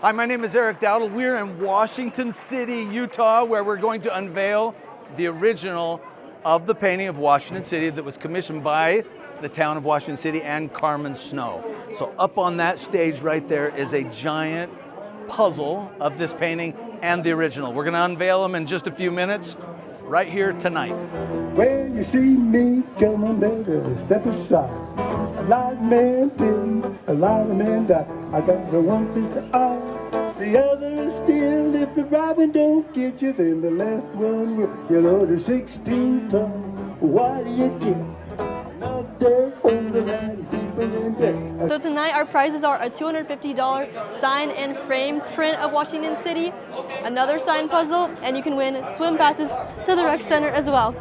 Hi, my name is Dowdle. We're in Washington City, Utah, where we're going to unveil the original of the painting of Washington City that was commissioned by the town of Washington City and Carmen Snow. So up on that stage right there is a giant puzzle of this painting and the original. We're going to unveil them in just a few minutes, right here tonight. When you see me coming, baby, step aside. A lot of men till, a lot of men die. I got the one piece of eye, the other is still. If the robin don't get you, then the left one will. You know the 16 tons. What do you get? Not there on the line, deeper than that. So tonight our prizes are a $250 sign and frame print of Washington City, another sign puzzle, and you can win swim passes to the rec center as well.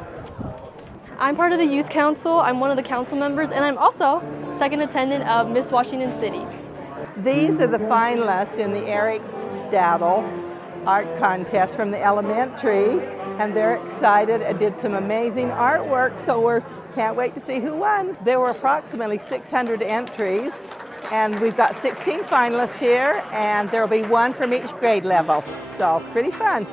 I'm part of the youth council. I'm one of the council members, and I'm also second attendant of Miss Washington City. These are the finalists in the Eric Dowdle art contest from the elementary, and they're excited and did some amazing artwork, so we can't wait to see who won. There were approximately 600 entries, and we've got 16 finalists here, and there will be one from each grade level, so pretty fun.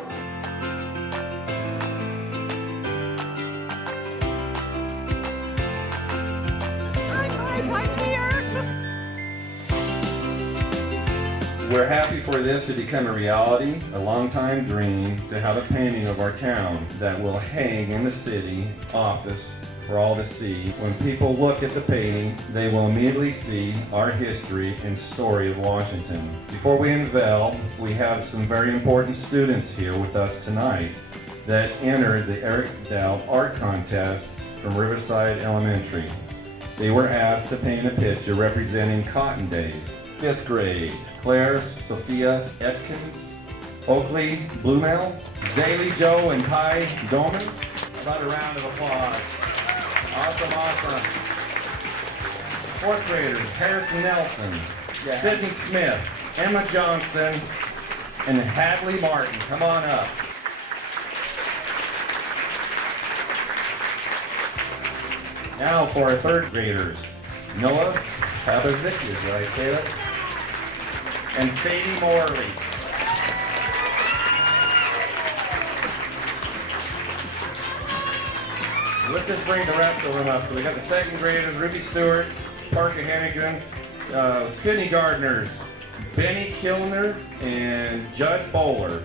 We're happy for this to become a reality, a long-time dream to have a painting of our town that will hang in the city office for all to see. When people look at the painting, they will immediately see our history and story of Washington. Before we unveil, we have some very important students here with us tonight that entered the Eric Dowdle Art Contest from Riverside Elementary. They were asked to paint a picture representing Cotton Days. 5th grade, Claire Sophia Atkins, Oakley Blumel, Zaylee Joe and Ty Doman. About a round of applause. Awesome. 4th graders, Harrison Nelson, Sydney Smith, Emma Johnson, and Hadley Martin. Come on up. Now for our 3rd graders, Noah Pabazicki, did I say that? And Sadie Morley. Let's just bring the rest of them up. So we got the 2nd graders, Ruby Stewart, Parker Hennigan, kindergartners, Benny Kilner and Judd Bowler.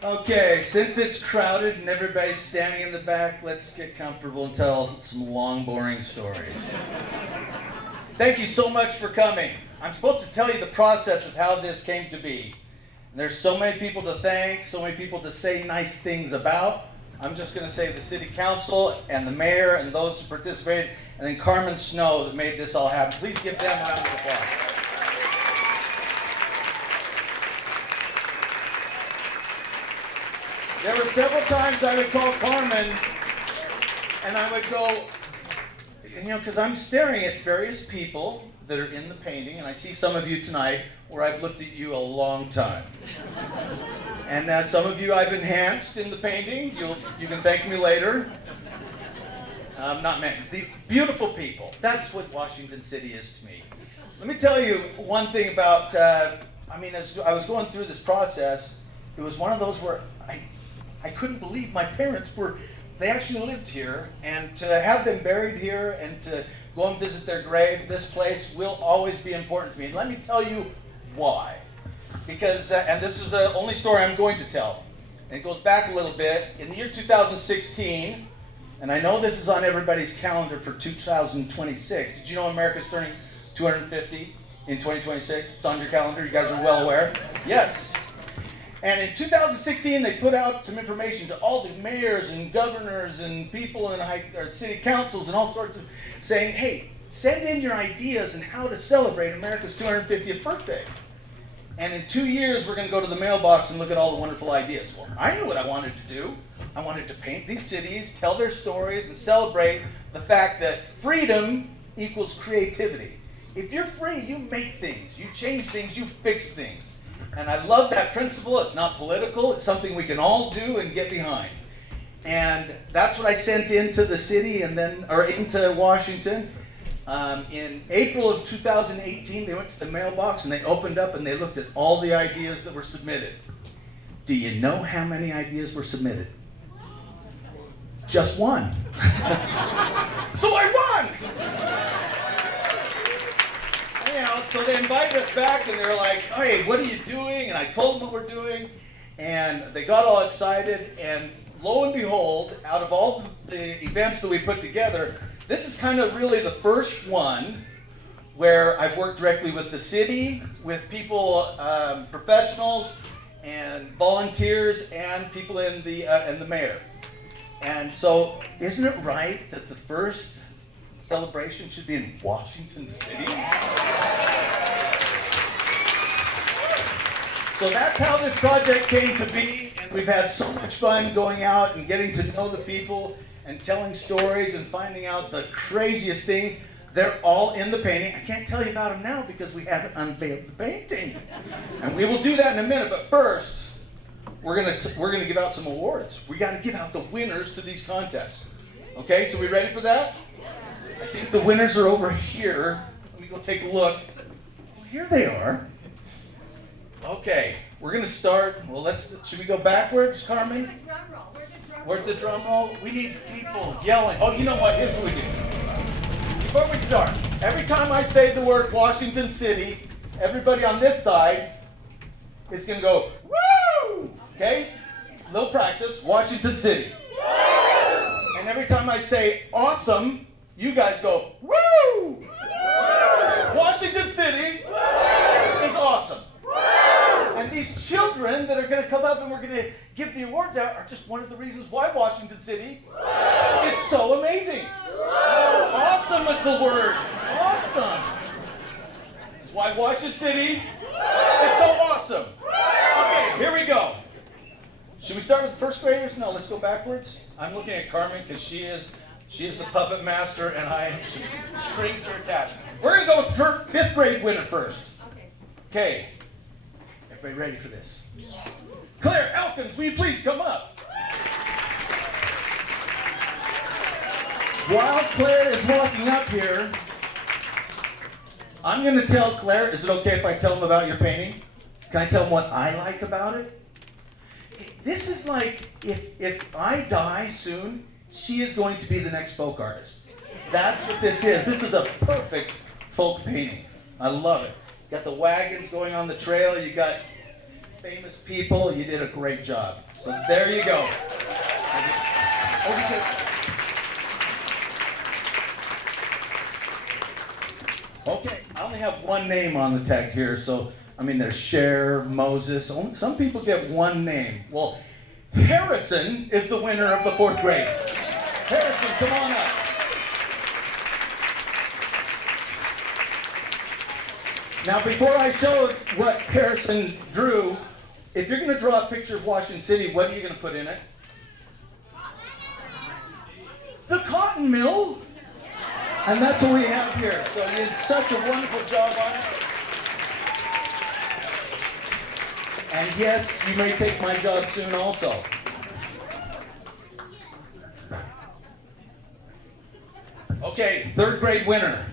Okay, since it's crowded and everybody's standing in the back, let's get comfortable and tell some long, boring stories. Thank you so much for coming. I'm supposed to tell you the process of how this came to be. And there's so many people to thank, so many people to say nice things about. I'm just going to say the city council and the mayor and those who participated, and then Carmen Snow that made this all happen. Please give them a round of applause. There were several times I would call Carmen and I would go, because I'm staring at various people that are in the painting, and I see some of you tonight where I've looked at you a long time. And some of you I've enhanced in the painting. You can thank me later. Not many. The beautiful people. That's what Washington City is to me. Let me tell you one thing about, as I was going through this process, it was one of those where I couldn't believe my parents they actually lived here, and to have them buried here and to go and visit their grave, this place will always be important to me. And let me tell you why. Because, and this is the only story I'm going to tell, and it goes back a little bit. In the year 2016, and I know this is on everybody's calendar for 2026. Did you know America's turning 250 in 2026? It's on your calendar. You guys are well aware. Yes. And in 2016, they put out some information to all the mayors and governors and people in city councils and all sorts of saying, hey, send in your ideas on how to celebrate America's 250th birthday. And in 2 years, we're going to go to the mailbox and look at all the wonderful ideas. Well, I knew what I wanted to do. I wanted to paint these cities, tell their stories, and celebrate the fact that freedom equals creativity. if you're free, you make things, you change things, you fix things. And I love that principle. It's not political. It's something we can all do and get behind. And that's what I sent into the city or into Washington. In April of 2018, they went to the mailbox and they opened up and they looked at all the ideas that were submitted. Do you know how many ideas were submitted? Just one. So I won! Anyhow, so they invited us back and they were like, hey, what are you doing? And I told them what we're doing. And they got all excited. And lo and behold, out of all the events that we put together, this is kind of really the first one where I've worked directly with the city, with people, professionals, and volunteers, and people in the mayor. And so, isn't it right that the first celebration should be in Washington City? So that's how this project came to be, and we've had so much fun going out and getting to know the people and telling stories and finding out the craziest things. They're all in the painting. I can't tell you about them now because we haven't unveiled the painting. And we will do that in a minute, but first, we're gonna give out some awards. We gotta give out the winners to these contests. Okay, so we ready for that? I think the winners are over here. Let me go take a look. Well, here they are. Okay, we're gonna start. Well, should we go backwards, Carmen? Where's the drum roll? We need people yelling. Oh, you know what? Here's what we do. Before we start, every time I say the word Washington City, everybody on this side is going to go, woo! Okay? Little practice. Washington City. Woo! And every time I say awesome, you guys go, woo! Woo! Washington City is awesome. And these children that are going to come up and we're going to give the awards out are just one of the reasons why Washington City is so amazing. Awesome is the word. Awesome. That's why Washington City is so awesome. Okay, here we go. Should we start with the first graders? No, let's go backwards. I'm looking at Carmen because she is the puppet master and strings are attached. We're going to go with fifth grade winner first. Okay. Everybody ready for this? Yes. Claire Elkins, will you please come up? While Claire is walking up here, I'm going to tell Claire, is it okay if I tell them about your painting? Can I tell them what I like about it? This is like, if I die soon, she is going to be the next folk artist. That's what this is. This is a perfect folk painting. I love it. Got the wagons going on the trail. You got famous people. You did a great job. So there you go. Okay, I only have one name on the tag here. So, I mean, there's Cher, Moses. Some people get one name. Well, Harrison is the winner of the fourth grade. Harrison, come on up. Now, before I show what Harrison drew, if you're going to draw a picture of Washington City, what are you going to put in it? The cotton mill. And that's what we have here. So you did such a wonderful job on it. And yes, you may take my job soon also. Okay, third grade winner.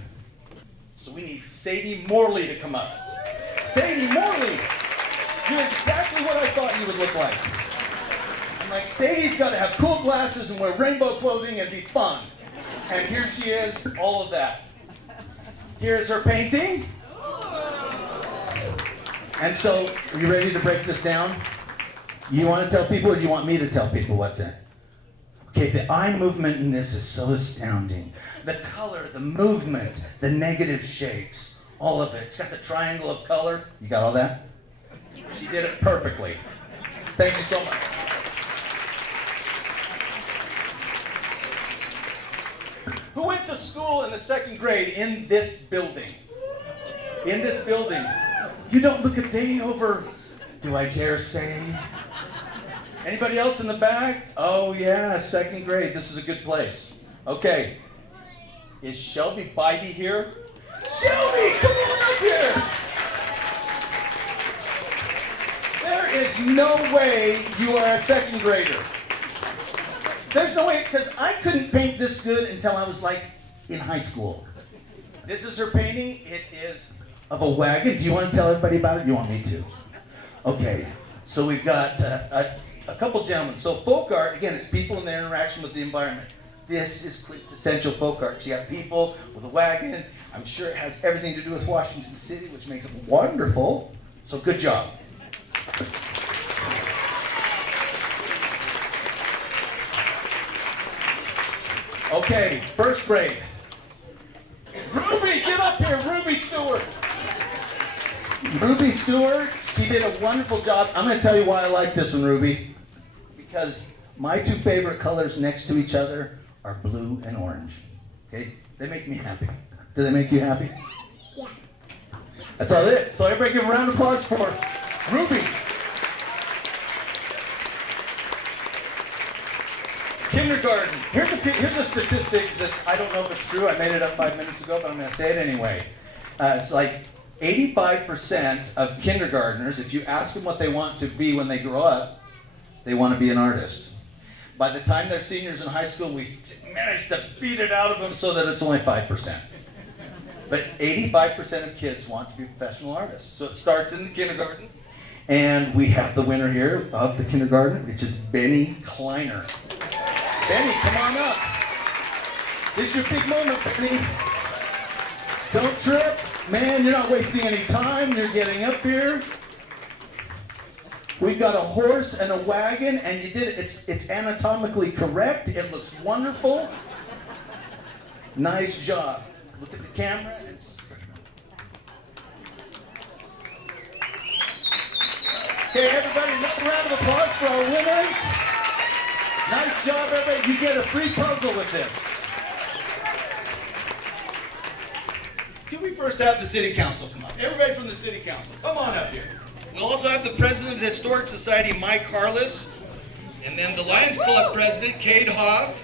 So we need Sadie Morley to come up. Sadie Morley, you're exactly what I thought you would look like. I'm like, Sadie's got to have cool glasses and wear rainbow clothing and be fun. And here she is, all of that. Here's her painting. And so, are you ready to break this down? You want to tell people or do you want me to tell people what's in it? Okay, the eye movement in this is so astounding. The color, the movement, the negative shapes, all of it. It's got the triangle of color. You got all that? She did it perfectly. Thank you so much. Who went to school in the second grade in this building? In this building. You don't look a day over, do I dare say? Anybody else in the back? Oh yeah, second grade. This is a good place. Okay. Is Shelby Bybee here? Shelby, come on up here. There is no way you are a second grader. There's no way, because I couldn't paint this good until I was like in high school. This is her painting. It is of a wagon. Do you want to tell everybody about it? You want me to? Okay, so we've got a couple gentlemen. So folk art, again, it's people and their interaction with the environment. This is quintessential folk art. So you have people with a wagon. I'm sure it has everything to do with Washington City, which makes it wonderful. So good job. Okay, first grade. Ruby, get up here, Ruby Stewart. Ruby Stewart, she did a wonderful job. I'm going to tell you why I like this one, Ruby. Because my two favorite colors next to each other are blue and orange. Okay? They make me happy. Do they make you happy? Yeah. That's all it. So everybody give a round of applause for Ruby. Kindergarten. Here's a statistic that I don't know if it's true. I made it up 5 minutes ago, but I'm going to say it anyway. It's like 85% of kindergartners, if you ask them what they want to be when they grow up, they want to be an artist. By the time they're seniors in high school, we managed to beat it out of them so that it's only 5%. But 85% of kids want to be professional artists. So it starts in the kindergarten, and we have the winner here of the kindergarten, which is Benny Kleiner. Benny, come on up. This is your big moment, Benny. Don't trip. Man, you're not wasting any time. You're getting up here. We've got a horse and a wagon, and you did it. It's anatomically correct. It looks wonderful. Nice job. Look at the camera. Okay, everybody, another round of applause for our winners. Nice job, everybody. You get a free puzzle with this. Can we first have the City Council come up? Everybody from the City Council, come on up here. We'll also have the President of the Historic Society, Mike Harless, and then the Lions Club President, Cade Hoff.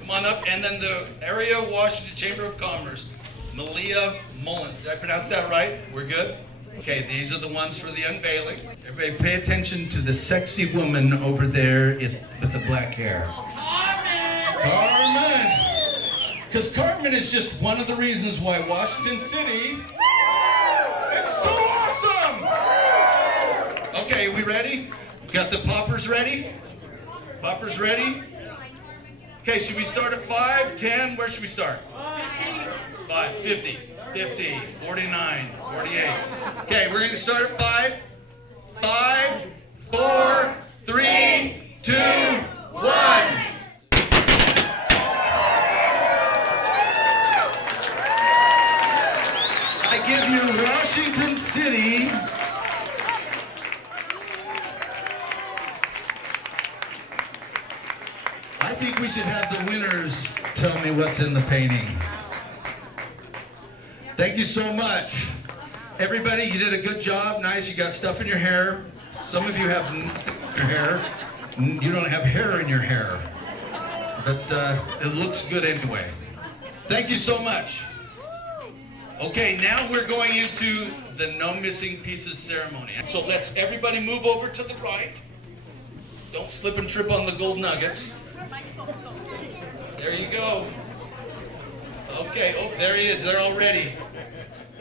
Come on up, and then the Area Washington Chamber of Commerce, Malia Mullins. Did I pronounce that right? We're good? Okay, these are the ones for the unveiling. Everybody pay attention to the sexy woman over there with the black hair. Carmen! Because Carmen is just one of the reasons why Washington City is so awesome! Okay, we ready? Got the poppers ready? Poppers ready? Okay, should we start at 5, 10? Where should we start? 5, 50, 50, 49, 48. Okay, we're going to start at 5. 5, 4, 3, 2, 1. I give you Washington City. I think we should have the winners tell me what's in the painting. Thank you so much. Everybody, you did a good job. Nice, you got stuff in your hair. Some of you have nothing in your hair. You don't have hair in your hair. But it looks good anyway. Thank you so much. Okay, now we're going into the no missing pieces ceremony. So let's everybody move over to the right. Don't slip and trip on the gold nuggets. There you go. Okay, oh, there he is. They're all ready.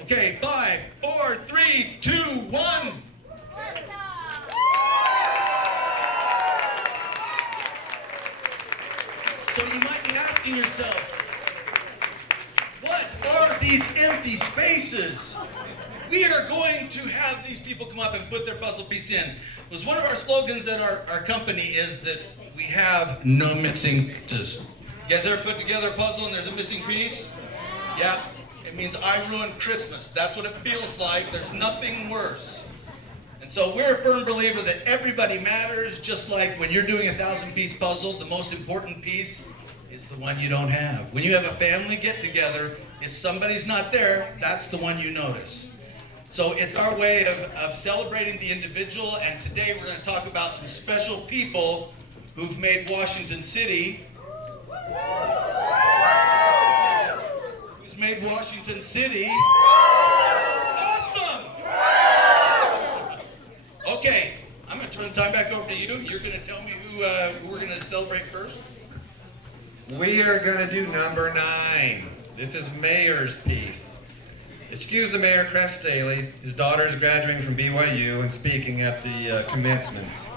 Okay, 5, 4, 3, 2, 1. So you might be asking yourself, what are these empty spaces? We are going to have these people come up and put their puzzle piece in. It was one of our slogans at our company is that we have no missing pieces. You guys ever put together a puzzle and there's a missing piece? Yeah, it means I ruined Christmas. That's what it feels like. There's nothing worse. And so we're a firm believer that everybody matters, just like when you're doing a 1,000-piece puzzle, the most important piece is the one you don't have. When you have a family get-together, if somebody's not there, that's the one you notice. So it's our way of celebrating the individual, and today we're going to talk about some special people who've made Washington City who's made Washington City awesome. Okay, I'm going to turn the time back over to you. You're going to tell me who we're going to celebrate first. We are going to do number 9. This is Mayor's piece. Excuse the Mayor, Kip Staley. His daughter is graduating from BYU and speaking at the commencements.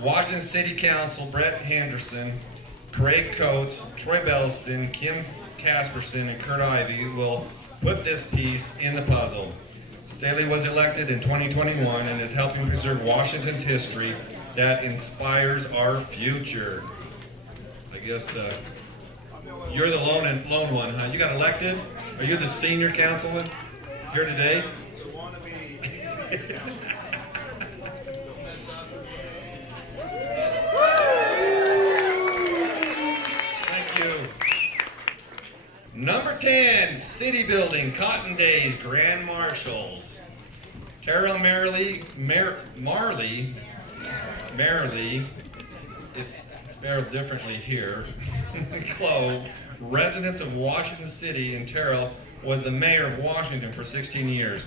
Washington City Council, Brett Henderson, Craig Coates, Troy Belston, Kim Casperson, and Kurt Ivey will put this piece in the puzzle. Staley was elected in 2021 and is helping preserve Washington's history that inspires our future. I guess you're the lone one, huh? You got elected? Are you the senior councilman here today? Thank you. Number 10, City Building, Cotton Days, Grand Marshals. Terrell Marley, it's spelled differently here. Clove, residents of Washington City, and Terrell was the mayor of Washington for 16 years.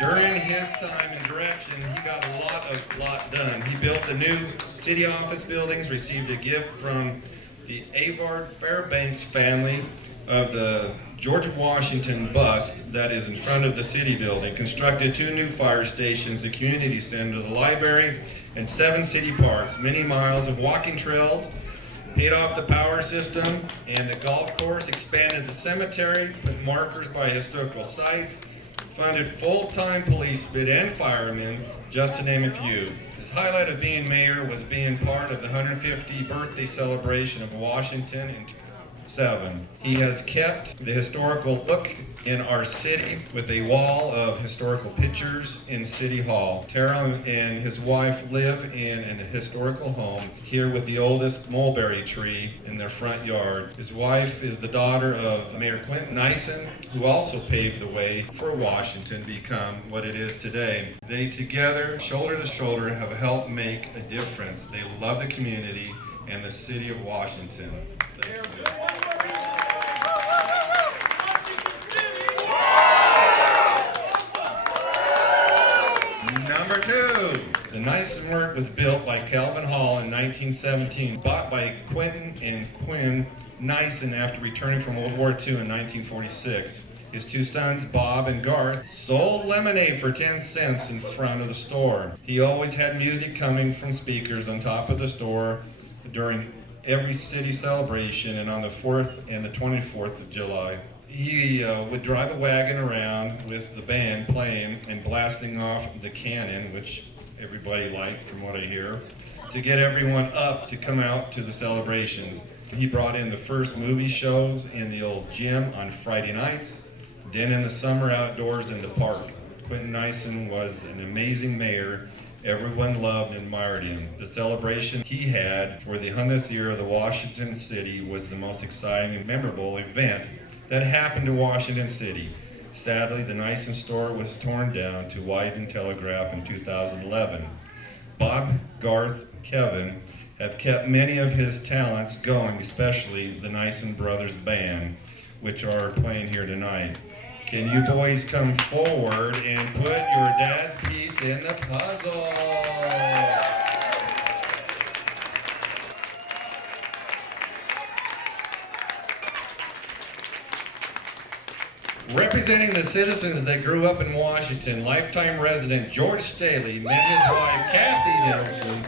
During his time and direction, he got a lot done. He built the new city office buildings, received a gift from the Avard Fairbanks family of the George Washington bust that is in front of the city building, constructed 2 new fire stations, the community center, the library, and 7 city parks, many miles of walking trails, paid off the power system and the golf course, expanded the cemetery, put markers by historical sites, funded full-time policemen and firemen, just to name a few. His highlight of being mayor was being part of the 150th birthday celebration of Washington in 7. He has kept the historical look in our city with a wall of historical pictures in City Hall. Terrell and his wife live in an historical home here with the oldest mulberry tree in their front yard. His wife is the daughter of Mayor Quinton Nyson, who also paved the way for Washington to become what it is today. They together, shoulder to shoulder, have helped make a difference. They love the community and the city of Washington. Thank you. Number 2, the Nyson work was built by Calvin Hall in 1917, bought by Quinton and Quinn Nyson after returning from World War II in 1946. His 2 sons, Bob and Garth, sold lemonade for 10 cents in front of the store. He always had music coming from speakers on top of the store during every city celebration and on the 4th and the 24th of July. He would drive a wagon around with the band playing and blasting off the cannon, which everybody liked from what I hear, to get everyone up to come out to the celebrations. He brought in the first movie shows in the old gym on Friday nights, then in the summer outdoors in the park. Quinton Nyson was an amazing mayor. Everyone loved and admired him. The celebration he had for the 100th year of the Washington City was the most exciting and memorable event that happened to Washington City. Sadly, the Nyson store was torn down to widen telegraph in 2011. Bob, Garth, Kevin have kept many of his talents going, especially the Nyson Brothers Band, which are playing here tonight. Can you boys come forward and put your dad's piece in the puzzle? Representing the citizens that grew up in Washington, lifetime resident George Staley met his wife Kathynson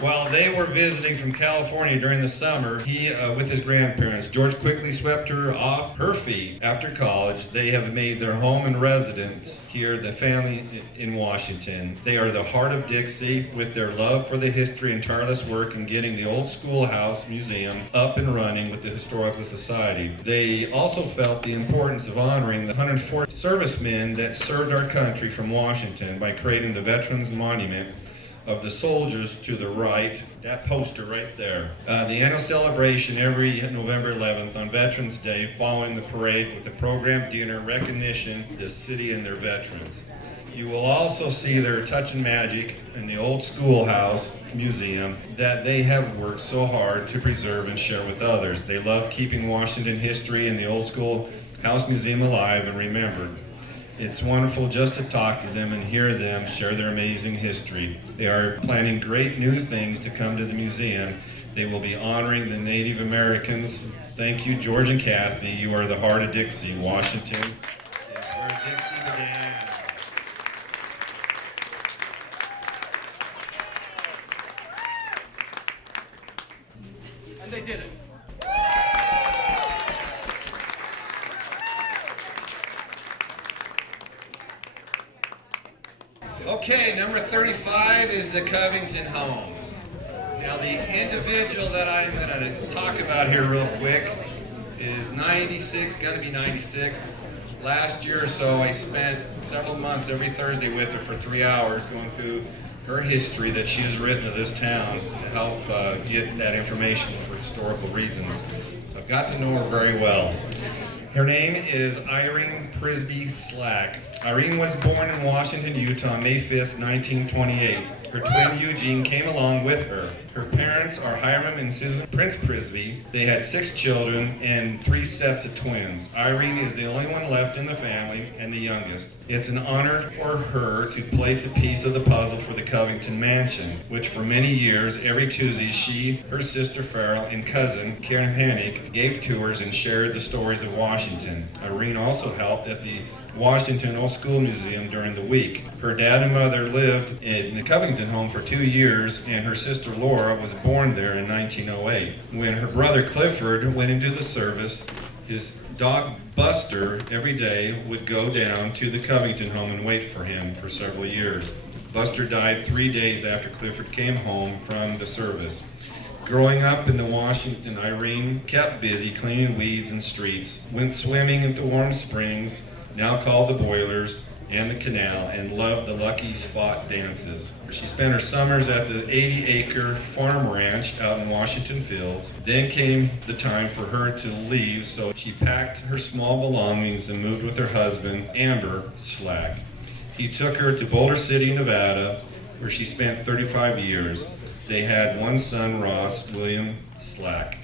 while they were visiting from California during the summer. He, with his grandparents, George quickly swept her off her feet. After college, they have made their home and residence here, the family in Washington. They are the heart of Dixie with their love for the history and tireless work in getting the old schoolhouse museum up and running with the Historical Society. They also felt the importance of honoring the 104 servicemen that served our country from Washington by creating the Veterans Monument of the soldiers to the right, that poster right there. The annual celebration every November 11th on Veterans Day, following the parade with the program dinner recognition of the city and their veterans. You will also see their touch and magic in the old schoolhouse museum that they have worked so hard to preserve and share with others. They love keeping Washington history in the old school House Museum alive and remembered. It's wonderful just to talk to them and hear them share their amazing history. They are planning great new things to come to the museum. They will be honoring the Native Americans. Thank you, George and Kathy. You are the heart of Dixie. Washington is where Dixie began. And they did it. Okay, number 35 is the Covington home. Now the individual that I'm going to talk about here real quick is 96, going to be 96. Last year or so I spent several months every Thursday with her for 3 hours going through her history that she has written of this town to help get that information for historical reasons. So I've got to know her very well. Her name is Irene Slack. Irene was born in Washington, Utah, May 5th, 1928. Her twin Eugene came along with her. Her parents are Hiram and Susan Prince Prisby. They had 6 children and 3 sets of twins. Irene is the only one left in the family and the youngest. It's an honor for her to place a piece of the puzzle for the Covington mansion, which for many years, every Tuesday, she, her sister Farrell, and cousin Karen Hannick gave tours and shared the stories of Washington. Irene also helped at the Washington Old School Museum during the week. Her dad and mother lived in the Covington home for 2 years, and her sister Laura was born there in 1908. When her brother Clifford went into the service, his dog Buster every day would go down to the Covington home and wait for him for several years. Buster died 3 days after Clifford came home from the service. Growing up in the Washington, Irene kept busy cleaning weeds and streets, went swimming at the warm springs, now called the Boilers, and the canal, and loved the Lucky Spot dances. She spent her summers at the 80-acre farm ranch out in Washington Fields. Then came the time for her to leave, so she packed her small belongings and moved with her husband, Amber Slack. He took her to Boulder City, Nevada, where she spent 35 years. They had one son, Ross William Slack.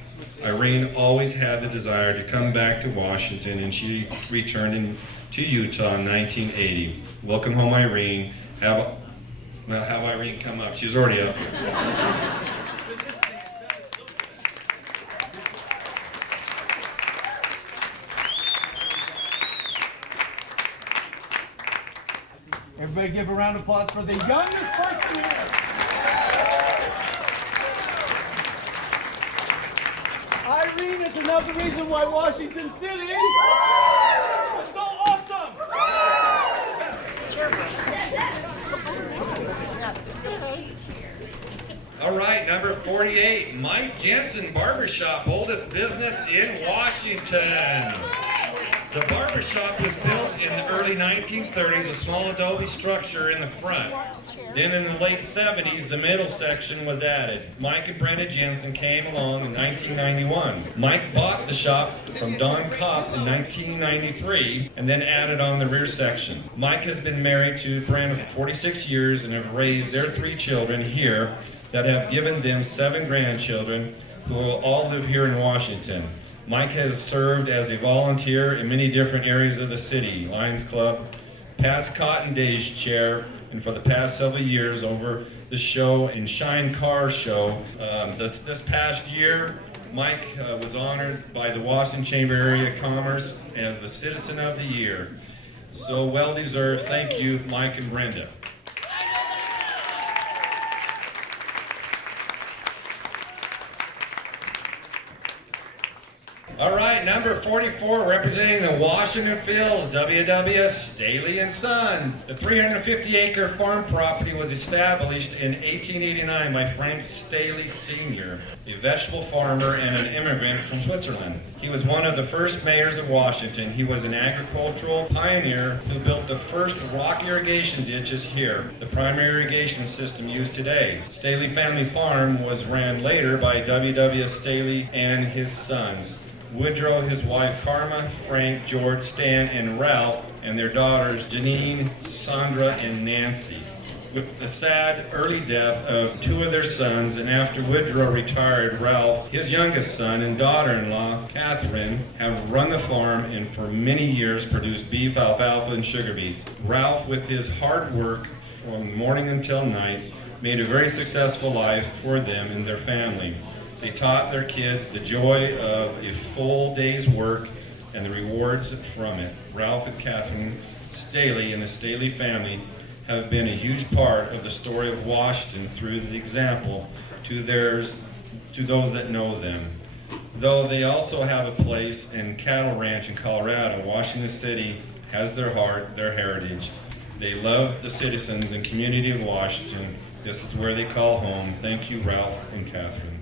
Irene always had the desire to come back to Washington, and she returned to Utah in 1980. Welcome home, Irene. Have Irene come up. She's already up. Everybody give a round of applause for the youngest person here. Irene is another reason why Washington City is so awesome. All right, number 48, Mike Jansen Barbershop, oldest business in Washington. The barbershop was built in the early 1930s, a small adobe structure in the front. Then in the late 70s, the middle section was added. Mike and Brenda Jansen came along in 1991. Mike bought the shop from Don Kopp in 1993 and then added on the rear section. Mike has been married to Brenda for 46 years and have raised their 3 children here that have given them 7 grandchildren who will all live here in Washington. Mike has served as a volunteer in many different areas of the city, Lions Club, past Cotton Days chair, and for the past several years over the show and Shine Car Show. This past year, Mike was honored by the Washington Chamber Area of Commerce as the Citizen of the Year. So well deserved. Thank you, Mike and Brenda. All right, number 44, representing the Washington Fields, W.W.S. Staley and Sons. The 350-acre farm property was established in 1889 by Frank Staley Sr., a vegetable farmer and an immigrant from Switzerland. He was one of the first mayors of Washington. He was an agricultural pioneer who built the first rock irrigation ditches here, the primary irrigation system used today. Staley Family Farm was ran later by W.W.S. Staley and his sons. Woodrow, his wife Karma, Frank, George, Stan, and Ralph, and their daughters Janine, Sandra, and Nancy. with the sad early death of two of their sons, and after Woodrow retired, Ralph, his youngest son, and daughter-in-law, Catherine, have run the farm and for many years produced beef, alfalfa, and sugar beets. Ralph, with his hard work from morning until night, made a very successful life for them and their family. They taught their kids the joy of a full day's work and the rewards from it. Ralph and Kathleen Staley and the Staley family have been a huge part of the story of Washington through the example to those that know them. Though they also have a place in cattle ranch in Colorado, Washington City has their heart, their heritage. They love the citizens and community of Washington. This is where they call home. Thank you, Ralph and Catherine.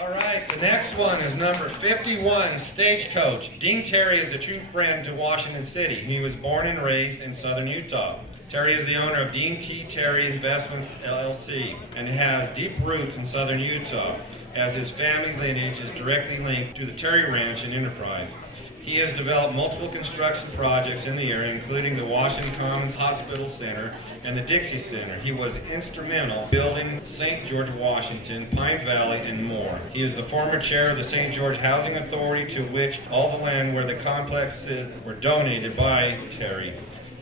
All right, the next one is number 51, Stagecoach. Dean Terry is a true friend to Washington City. He was born and raised in southern Utah. Terry is the owner of Dean T. Terry Investments, LLC, and has deep roots in southern Utah, as his family lineage is directly linked to the Terry Ranch and Enterprise. He has developed multiple construction projects in the area, including the Washington Commons Hospital Center and the Dixie Center. He was instrumental in building St. George, Washington, Pine Valley, and more. He is the former chair of the St. George Housing Authority, to which all the land where the complex were donated by Terry.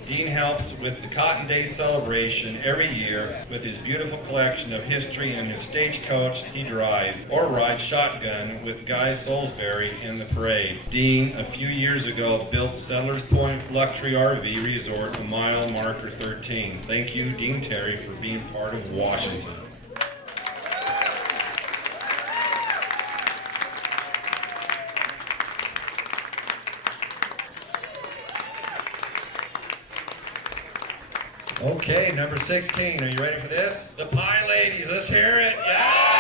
Dean helps with the Cotton Day celebration every year with his beautiful collection of history and his stagecoach he drives or rides shotgun with Guy Salisbury in the parade. Dean, a few years ago, built Settlers Point Luxury RV Resort a mile marker 13. Thank you, Dean Terry, for being part of Washington. Okay, number 16. Are you ready for this? The Pie Ladies. Let's hear it. Yeah!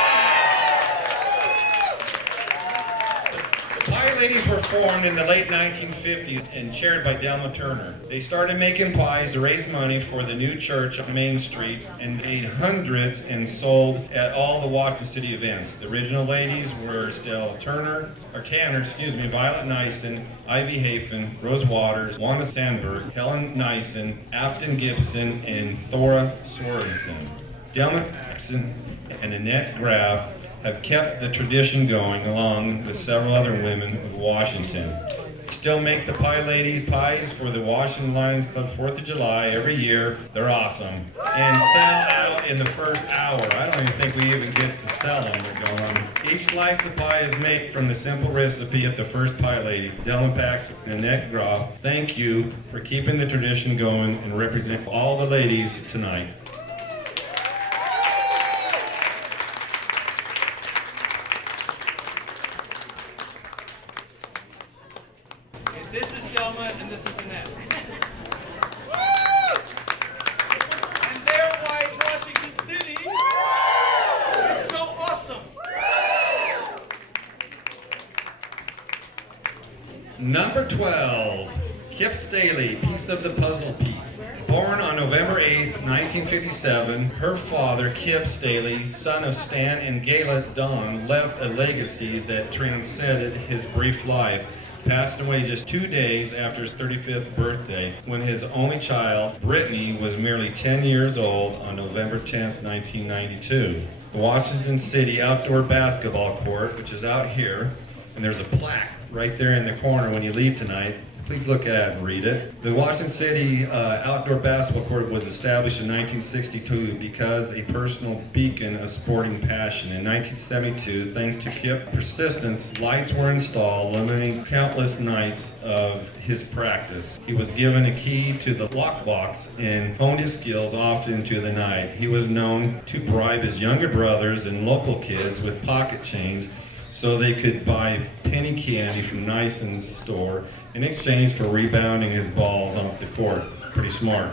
The Pie Ladies were formed in the late 1950s and chaired by Delma Turner. They started making pies to raise money for the new church on Main Street and made hundreds and sold at all the Washington City events. The original ladies were Tanner, Violet Nyson, Ivy Hafen, Rose Waters, Wanda Stanberg, Helen Nyson, Afton Gibson, and Thora Sorensen. Delma Jackson and Annette Graff have kept the tradition going along with several other women of Washington. Still make the Pie Ladies pies for the Washington Lions Club 4th of July every year. They're awesome. And sell out in the first hour. I don't even think we even get to sell them. They're going. Each slice of pie is made from the simple recipe at the first Pie Lady. Dylan Pax and Annette Groff, thank you for keeping the tradition going and represent all the ladies tonight. This is Delma and this is Annette. And their white Washington City is so awesome. Number 12, Kip Staley, Piece of the Puzzle Piece. Born on November 8th, 1957, her father, Kip Staley, son of Stan and Gayla Don, left a legacy that transcended his brief life. Passed away just 2 days after his 35th birthday, when his only child, Brittany, was merely 10 years old on November 10th, 1992. The Washington City outdoor basketball court, which is out here, and there's a plaque right there in the corner when you leave tonight. Please look at it and read it. The Washington City outdoor basketball court was established in 1962 because a personal beacon of sporting passion. In 1972, thanks to Kip's persistence, lights were installed, limiting countless nights of his practice. He was given a key to the lockbox and honed his skills often into the night. He was known to bribe his younger brothers and local kids with pocket chains so they could buy penny candy from Nyson's store in exchange for rebounding his balls off the court. Pretty smart.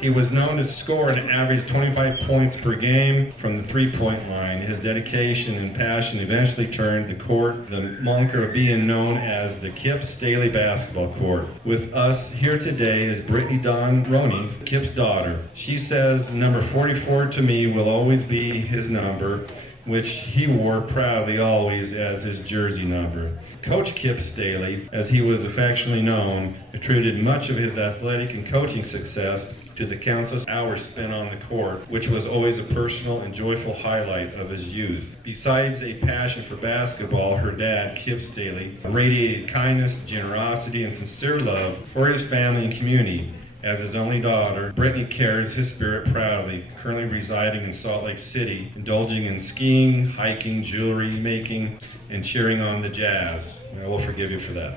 He was known to score an average 25 points per game from the three-point line. His dedication and passion eventually turned the court the moniker of being known as the Kip Staley basketball court. With us here today is Brittany Dawn Roney, Kip's daughter. She says number 44 to me will always be his number, which he wore proudly always as his jersey number. Coach Kip Staley, as he was affectionately known, attributed much of his athletic and coaching success to the countless hours spent on the court, which was always a personal and joyful highlight of his youth. Besides a passion for basketball, her dad, Kip Staley, radiated kindness, generosity, and sincere love for his family and community. As his only daughter, Brittany carries his spirit proudly, currently residing in Salt Lake City, indulging in skiing, hiking, jewelry making, and cheering on the Jazz. I will forgive you for that.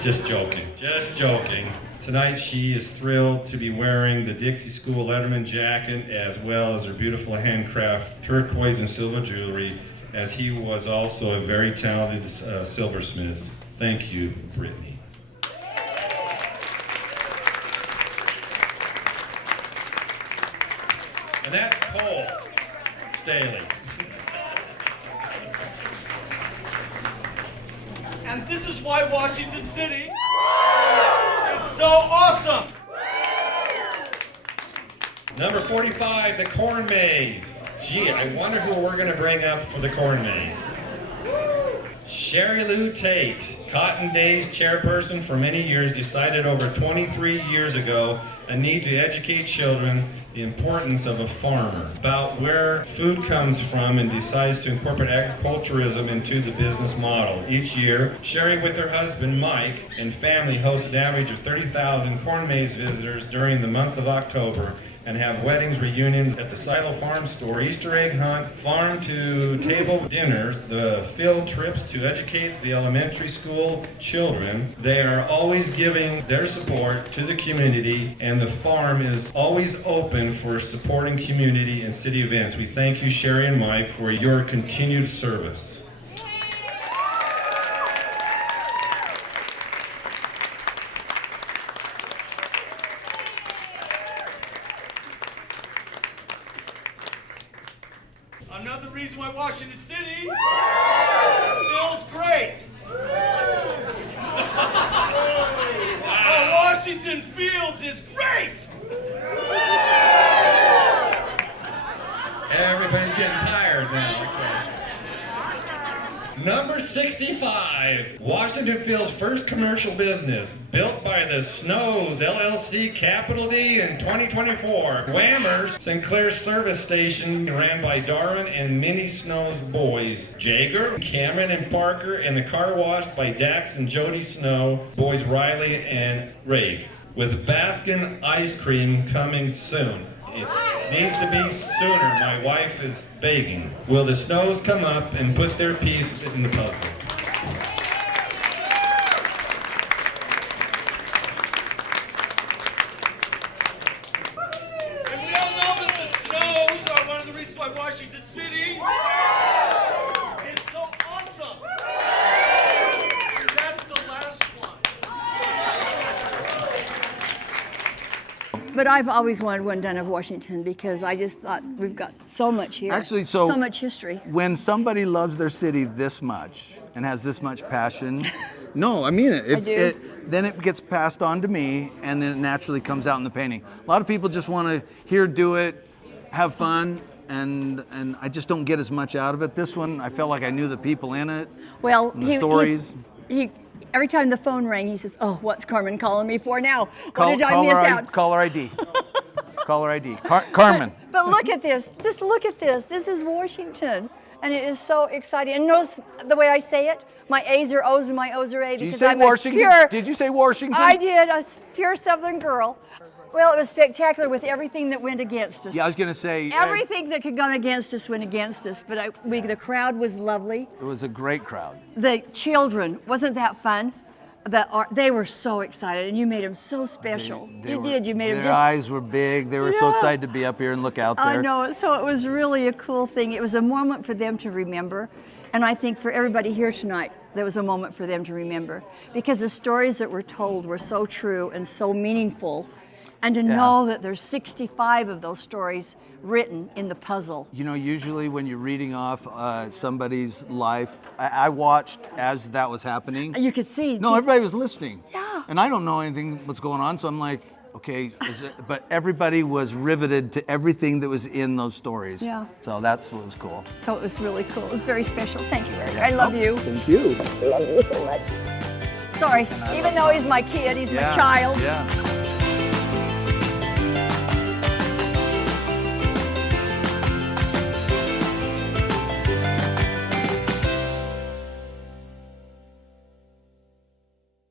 Just joking. Tonight she is thrilled to be wearing the Dixie School Letterman jacket as well as her beautiful handcraft turquoise and silver jewelry, as he was also a very talented silversmith. Thank you, Brittany. And that's Cole Staley. And this is why Washington City is so awesome. Number 45, the Corn Maze. Gee, I wonder who we're going to bring up for the Corn Maze. Sher L Tate, Cotton Days chairperson for many years, decided over 23 years ago a need to educate children the importance of a farmer, about where food comes from, and decides to incorporate agriculturism into the business model. Each year, Sherry with her husband Mike and family host an average of 30,000 corn maze visitors during the month of October, and have weddings, reunions at the Silo Farm Store, Easter egg hunt, farm-to-table dinners, the field trips to educate the elementary school children. They are always giving their support to the community, and the farm is always open for supporting community and city events. We thank you, Sherry and Mike, for your continued service. Another reason why Washington City feels great. Oh, Washington Fields is great. Everybody's getting tired now. Okay. Number 65, Washington Field's first commercial business, built by the Snows LLC, capital D, in 2024. Whammers, Sinclair's service station, ran by Darwin and Minnie Snow's boys, Jager, Cameron, and Parker, and the car wash by Dax and Jody Snow, boys Riley and Rafe, with Baskin ice cream coming soon. It needs to be sooner. My wife is begging. Will the Snows come up and put their piece in the puzzle? And we all know that the Snows are one of the reasons why Washington City is so awesome. And that's the last one. But I've always wanted one done of Washington because I just thought we've got so much here. Actually, so much history. When somebody loves their city this much and has this much passion, no, I mean it. Then it gets passed on to me, and then it naturally comes out in the painting. A lot of people just want to do it, have fun, and I just don't get as much out of it. This one, I felt like I knew the people in it, Well, and the stories. He every time the phone rang, he says, "Oh, what's Carmen calling me for now? What did I miss out?" Caller ID. Caller ID. Carmen. But look at this. Just look at this. This is Washington. And it is so exciting. And notice the way I say it? My A's are O's and my O's are A, because I'm a pure... Did you say Washington? I did. A pure Southern girl. Well, it was spectacular with everything that went against us. Yeah, I was going to say... Everything that could go against us went against us. But the crowd was lovely. It was a great crowd. The children, wasn't that fun? They were so excited, and you made them so special. You made them Their eyes were big. They were so excited to be up here and look out there. I know. So it was really a cool thing. It was a moment for them to remember. And I think for everybody here tonight, there was a moment for them to remember. Because the stories that were told were so true and so meaningful. and to know that there's 65 of those stories written in the puzzle. You know, usually when you're reading off somebody's life, I watched as that was happening. You could see. No, everybody was listening. Yeah. And I don't know anything what's going on, so I'm like, okay, but everybody was riveted to everything that was in those stories. Yeah. So that's what was cool. So it was really cool. It was very special. Thank you, Eric. I love you. Thank you. I love you so much. Sorry, even though he's my kid, he's my child. Yeah.